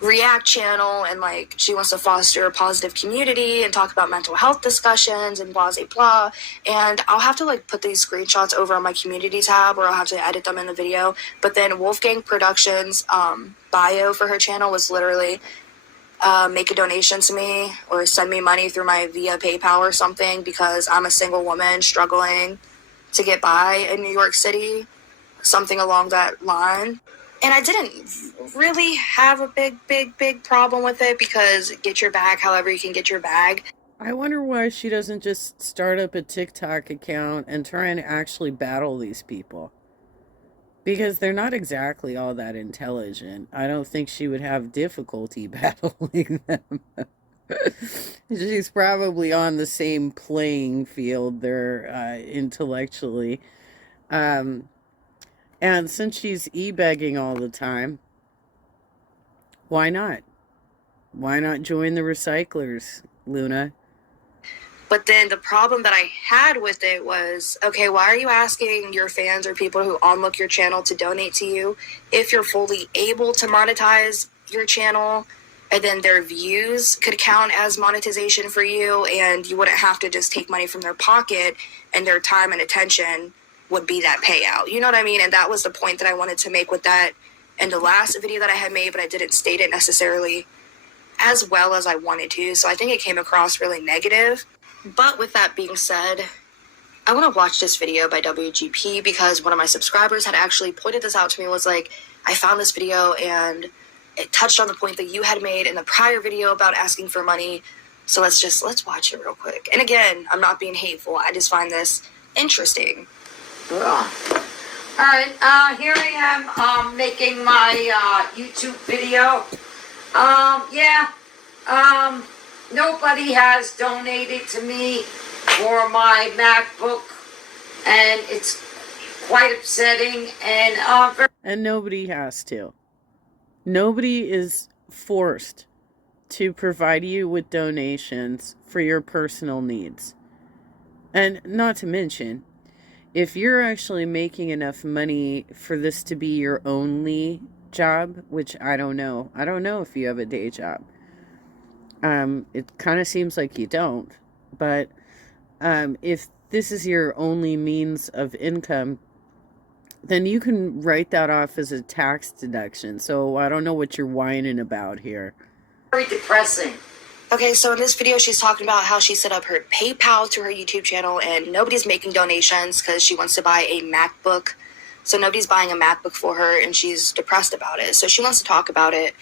React channel, and like she wants to foster a positive community and talk about mental health discussions and blah blah blah. And I'll have to like put these screenshots over on my community tab, or I'll have to edit them in the video. But then Wolfgang Productions bio for her channel was literally make a donation to me or send me money through my via PayPal or something, because I'm a single woman struggling to get by in New York City, something along that line. And I didn't really have a big problem with it, because get your bag however you can get your bag. I wonder why she doesn't just start up a TikTok account and try and actually battle these people. Because they're not exactly all that intelligent. I don't think she would have difficulty battling them. She's probably on the same playing field there intellectually. And since she's e-begging all the time, why not? Why not join the recyclers, Luna? But then the problem that I had with it was, okay, why are you asking your fans or people who unlock your channel to donate to you if you're fully able to monetize your channel, and then their views could count as monetization for you, and you wouldn't have to just take money from their pocket, and their time and attention would be that payout. You know what I mean? And that was the point that I wanted to make with that in the last video that I had made, but I didn't state it necessarily as well as I wanted to. So I think it came across really negative. But with that being said, I want to watch this video by WGP, because one of my subscribers had actually pointed this out to me, was like, I found this video and it touched on the point that you had made in the prior video about asking for money. So let's watch it real quick. And again, I'm not being hateful. I just find this interesting. All right, here I am, making my, YouTube video. Nobody has donated to me for my MacBook, and it's quite upsetting, and, And nobody has to. Nobody is forced to provide you with donations for your personal needs. And not to mention, if you're actually making enough money for this to be your only job, which I don't know if you have a day job. It kind of seems like you don't, but if this is your only means of income, then you can write that off as a tax deduction. So I don't know what you're whining about here. Very depressing. Okay, so in this video, she's talking about how she set up her PayPal to her YouTube channel and nobody's making donations because she wants to buy a MacBook. So nobody's buying a MacBook for her and she's depressed about it. So she wants to talk about it.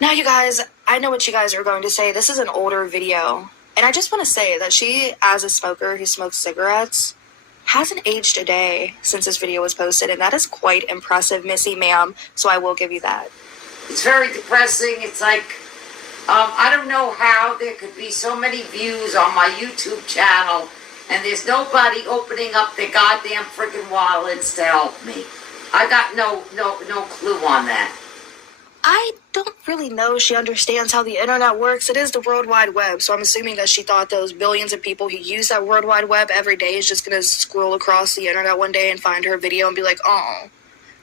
Now, you guys, I know what you guys are going to say. This is an older video. And I just want to say that she, as a smoker who smokes cigarettes, hasn't aged a day since this video was posted. And that is quite impressive, Missy, ma'am. So I will give you that. It's very depressing. It's like, I don't know how there could be so many views on my YouTube channel and there's nobody opening up their goddamn freaking wallets to help me. I got no clue on that. I don't really know if she understands how the internet works. It is the World Wide Web, so I'm assuming that she thought those billions of people who use that World Wide Web every day is just going to scroll across the internet one day and find her video and be like, oh,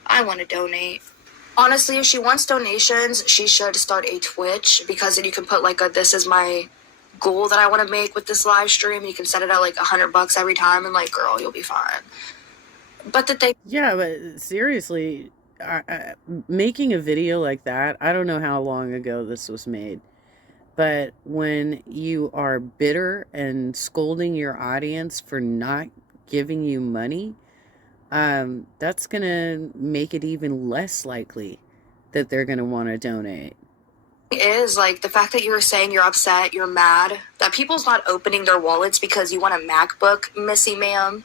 I want to donate. Honestly, if she wants donations, she should start a Twitch, because then you can put like a, this is my goal that I want to make with this live stream. You can set it at like $100 every time and like, girl, you'll be fine. But that they... Yeah, but seriously... making a video like that, I don't know how long ago this was made, but when you are bitter and scolding your audience for not giving you money, that's gonna make it even less likely that they're gonna want to donate. Is like the fact that you were saying you're upset, you're mad that people's not opening their wallets because you want a MacBook, Missy, ma'am.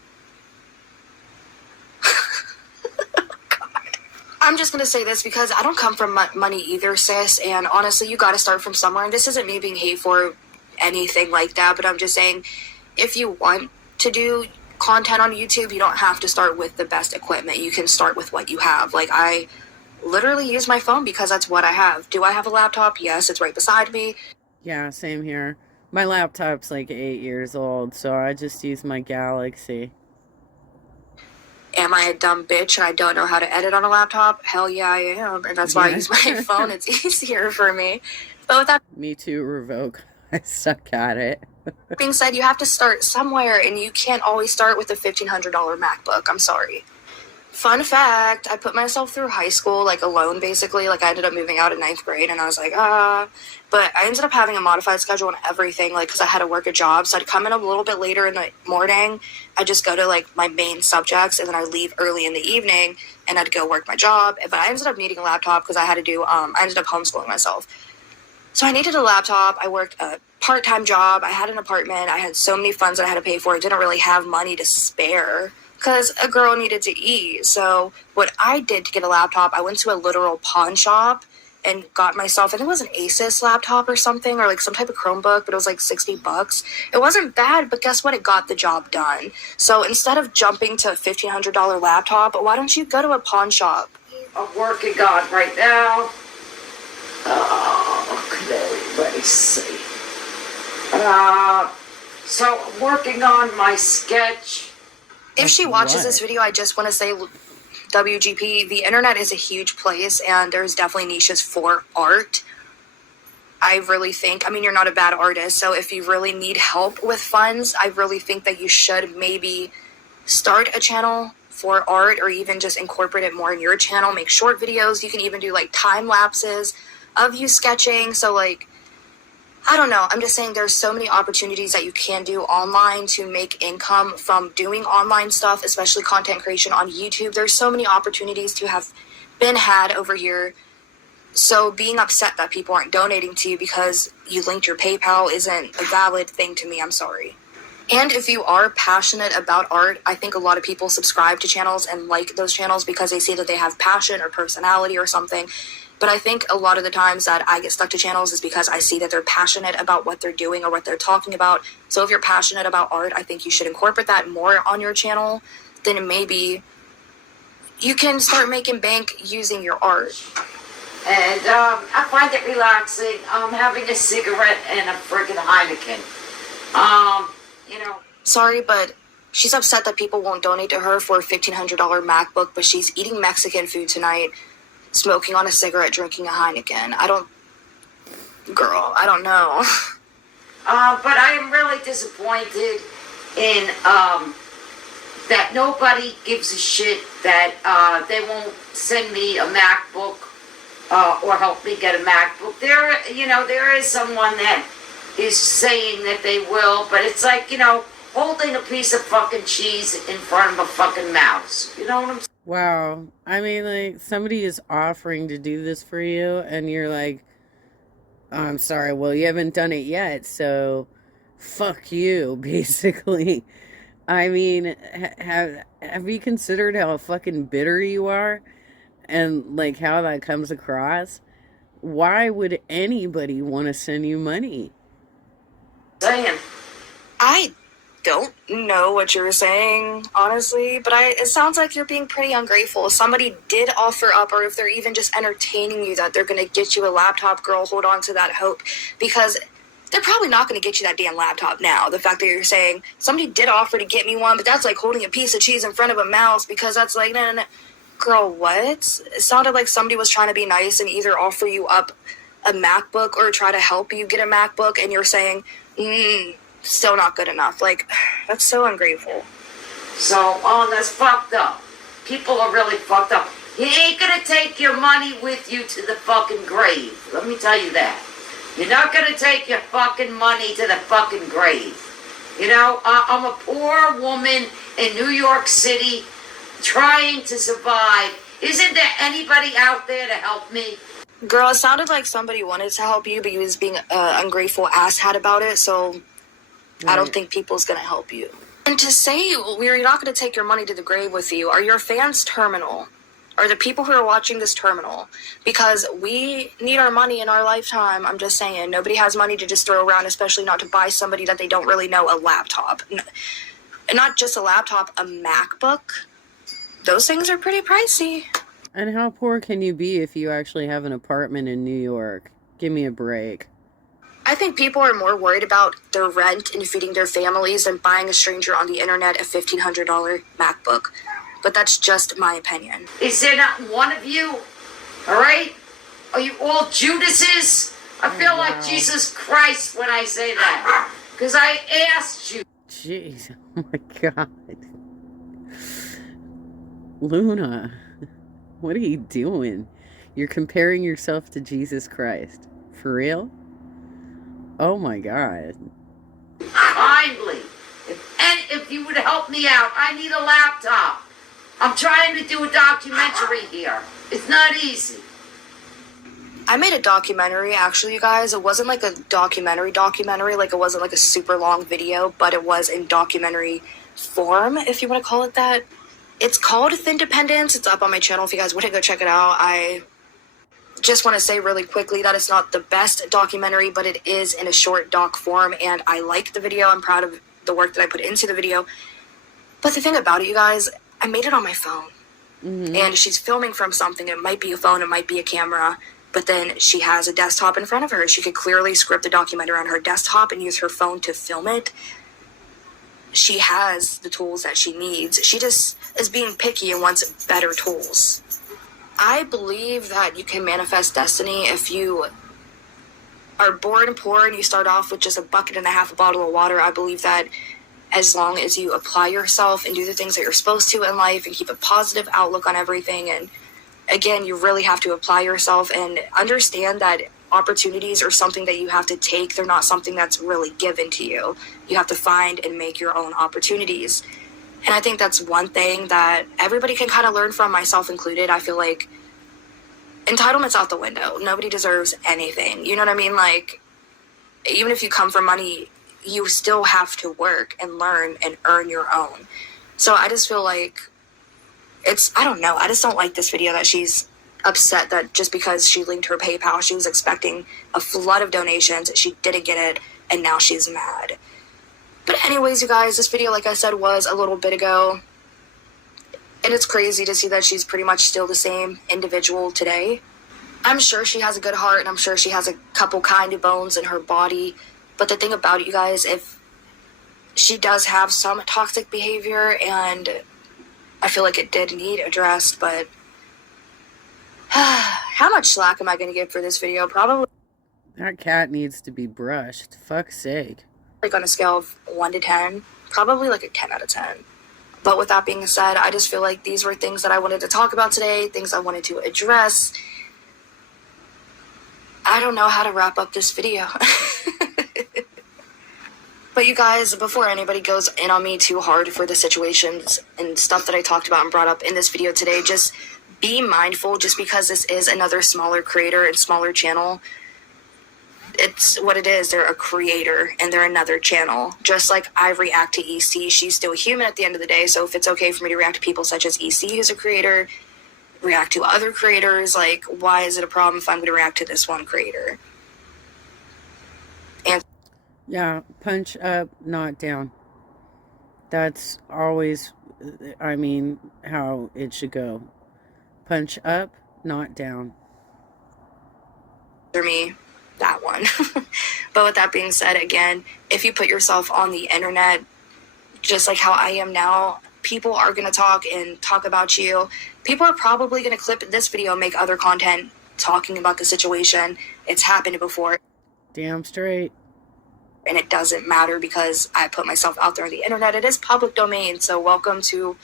I'm just going to say this because I don't come from money either, sis. And honestly, you got to start from somewhere. And this isn't me being hateful or anything like that. But I'm just saying, if you want to do content on YouTube, you don't have to start with the best equipment. You can start with what you have. Like, I literally use my phone because that's what I have. Do I have a laptop? Yes, it's right beside me. Yeah, same here. My laptop's like 8 years old, so I just use my Galaxy. Am I a dumb bitch and I don't know how to edit on a laptop? Hell yeah, I am. And that's why I use my phone. It's easier for me. But with that Me too, Revoke. I suck at it. being said, you have to start somewhere, and you can't always start with a $1,500 MacBook. I'm sorry. Fun fact, I put myself through high school, like, alone, basically. Like, I ended up moving out in 9th grade, and I was like, But I ended up having a modified schedule and everything, like, because I had to work a job. So I'd come in a little bit later in the morning. I'd just go to, like, my main subjects, and then I'd leave early in the evening, and I'd go work my job. But I ended up needing a laptop because I had to do, I ended up homeschooling myself. So I needed a laptop. I worked a part-time job. I had an apartment. I had so many funds that I had to pay for. I didn't really have money to spare because a girl needed to eat. So what I did to get a laptop, I went to a literal pawn shop and got myself, I think it was an Asus laptop or something, or like some type of Chromebook, but it was like $60. It wasn't bad, but guess what? It got the job done. So instead of jumping to a $1,500 laptop, why don't you go to a pawn shop? I'm working on right now. Oh, can everybody see? So I'm working on my sketch. If she watches this video, I just want to say, WGP, the internet is a huge place, and there's definitely niches for art. I really think, I mean, you're not a bad artist, so if you really need help with funds, I really think that you should maybe start a channel for art, or even just incorporate it more in your channel. Make short videos. You can even do like time lapses of you sketching. So like, I don't know. I'm just saying there's so many opportunities that you can do online to make income from doing online stuff, especially content creation on YouTube. There's so many opportunities to have been had over here. So being upset that people aren't donating to you because you linked your PayPal isn't a valid thing to me. I'm sorry. And if you are passionate about art, I think a lot of people subscribe to channels and like those channels because they see that they have passion or personality or something. But I think a lot of the times that I get stuck to channels is because I see that they're passionate about what they're doing or what they're talking about. So if you're passionate about art, I think you should incorporate that more on your channel. Then maybe you can start making bank using your art. And I find it relaxing. Having a cigarette and a friggin' Heineken. You know. Sorry, but she's upset that people won't donate to her for a $1,500 MacBook, but she's eating Mexican food tonight, smoking on a cigarette, drinking a Heineken. I don't know. But I am really disappointed in that nobody gives a shit that they won't send me a MacBook or help me get a MacBook. There is someone that is saying that they will, but it's like, holding a piece of fucking cheese in front of a fucking mouse. You know what I'm saying? Wow. I mean, like, somebody is offering to do this for you, and you're like, oh, I'm sorry, well, you haven't done it yet, so fuck you, basically. I mean, have you considered how fucking bitter you are? And, like, how that comes across? Why would anybody want to send you money? Saying. I don't know what you're saying, honestly, but it sounds like you're being pretty ungrateful. If somebody did offer up, or if they're even just entertaining you that they're going to get you a laptop, girl, hold on to that hope, because they're probably not going to get you that damn laptop now. The fact that you're saying, somebody did offer to get me one, but that's like holding a piece of cheese in front of a mouse, because that's like, no. Girl, what? It sounded like somebody was trying to be nice and either offer you up a MacBook or try to help you get a MacBook, and you're saying, still not good enough. Like, that's so ungrateful. So, that's fucked up. People are really fucked up. You ain't gonna take your money with you to the fucking grave. Let me tell you that. You're not gonna take your fucking money to the fucking grave. I'm a poor woman in New York City trying to survive. Isn't there anybody out there to help me? Girl, it sounded like somebody wanted to help you, but you was being ungrateful asshat about it, so right. I don't think people's gonna help you. And to say we're not gonna take your money to the grave with you, are your fans terminal? Are the people who are watching this terminal? Because we need our money in our lifetime. I'm just saying, nobody has money to just throw around, especially not to buy somebody that they don't really know a laptop. And not just a laptop, a MacBook. Those things are pretty pricey. And how poor can you be if you actually have an apartment in New York? Give me a break. I think people are more worried about their rent and feeding their families than buying a stranger on the internet a $1,500 MacBook. But that's just my opinion. Is there not one of you? All right? Are you all Judases? I feel like Jesus Christ when I say that. Because I asked you. Jeez, oh my God. Luna, what are you doing? You're comparing yourself to Jesus Christ. For real? Oh my God. Kindly. If you would help me out, I need a laptop. I'm trying to do a documentary here. It's not easy. I made a documentary, actually, you guys. It wasn't like a documentary. Like, it wasn't like a super long video, but it was in documentary form, if you want to call it that. It's called Independence. It's up on my channel if you guys want to go check it out. I just want to say really quickly that it's not the best documentary, but it is in a short doc form, and I like the video. I'm proud of the work that I put into the video. But the thing about it, you guys, I made it on my phone. Mm-hmm. And she's filming from something. It might be a phone, it might be a camera, but then she has a desktop in front of her. She could clearly script the documentary on her desktop and use her phone to film it. She has the tools that she needs. She just is being picky and wants better tools. I believe that you can manifest destiny if you are born poor and you start off with just a bucket and a half, a bottle of water. I believe that as long as you apply yourself and do the things that you're supposed to in life and keep a positive outlook on everything, and again, you really have to apply yourself and understand that opportunities are something that you have to take. They're not something that's really given to you. You have to find and make your own opportunities. And I think that's one thing that everybody can kind of learn from, myself included. I feel like entitlement's out the window. Nobody deserves anything. You know what I mean? Like, even if you come from money, you still have to work and learn and earn your own. So I just feel like I don't know. I just don't like this video that she's upset that just because she linked her PayPal, she was expecting a flood of donations. She didn't get it, and now she's mad. But anyways, you guys, this video, like I said, was a little bit ago. And it's crazy to see that she's pretty much still the same individual today. I'm sure she has a good heart, and I'm sure she has a couple kind of bones in her body. But the thing about it, you guys, if she does have some toxic behavior, and I feel like it did need addressed, but how much slack am I going to give for this video? Probably That cat needs to be brushed. Fuck's sake. like on a scale of 1 to 10, probably like a 10 out of 10. But with that being said, I just feel like these were things that I wanted to talk about today, things I wanted to address. I don't know how to wrap up this video. But you guys, before anybody goes in on me too hard for the situations and stuff that I talked about and brought up in this video today, just be mindful. Just because this is another smaller creator and smaller channel, it's what it is. They're a creator and they're another channel. Just like I react to EC, she's still human at the end of the day. So if it's okay for me to react to people such as EC, who's a creator, react to other creators, like, why is it a problem if I'm going to react to this one creator? And Yeah, punch up, not down. That's always, I mean, how it should go. Punch up, not down. for me, that one. But with that being said, again, if you put yourself on the internet, just like how I am now, people are going to talk and talk about you. People are probably going to clip this video and make other content talking about the situation. It's happened before. Damn straight. And it doesn't matter because I put myself out there on the internet. It is public domain. So welcome to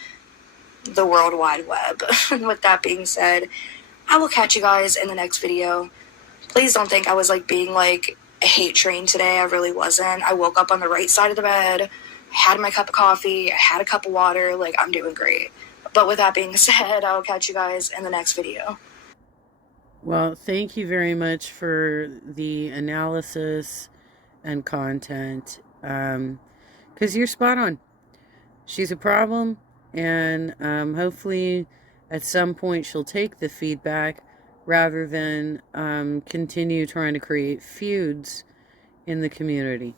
the World Wide Web. With that being said, I will catch you guys in the next video. Please don't think I was like being like a hate train today. I really wasn't. I woke up on the right side of the bed, had my cup of coffee, I had a cup of water. Like, I'm doing great. But with that being said, I will catch you guys in the next video. Well, thank you very much for the analysis and content, because you're spot on. She's a problem, and hopefully at some point she'll take the feedback rather than continue trying to create feuds in the community.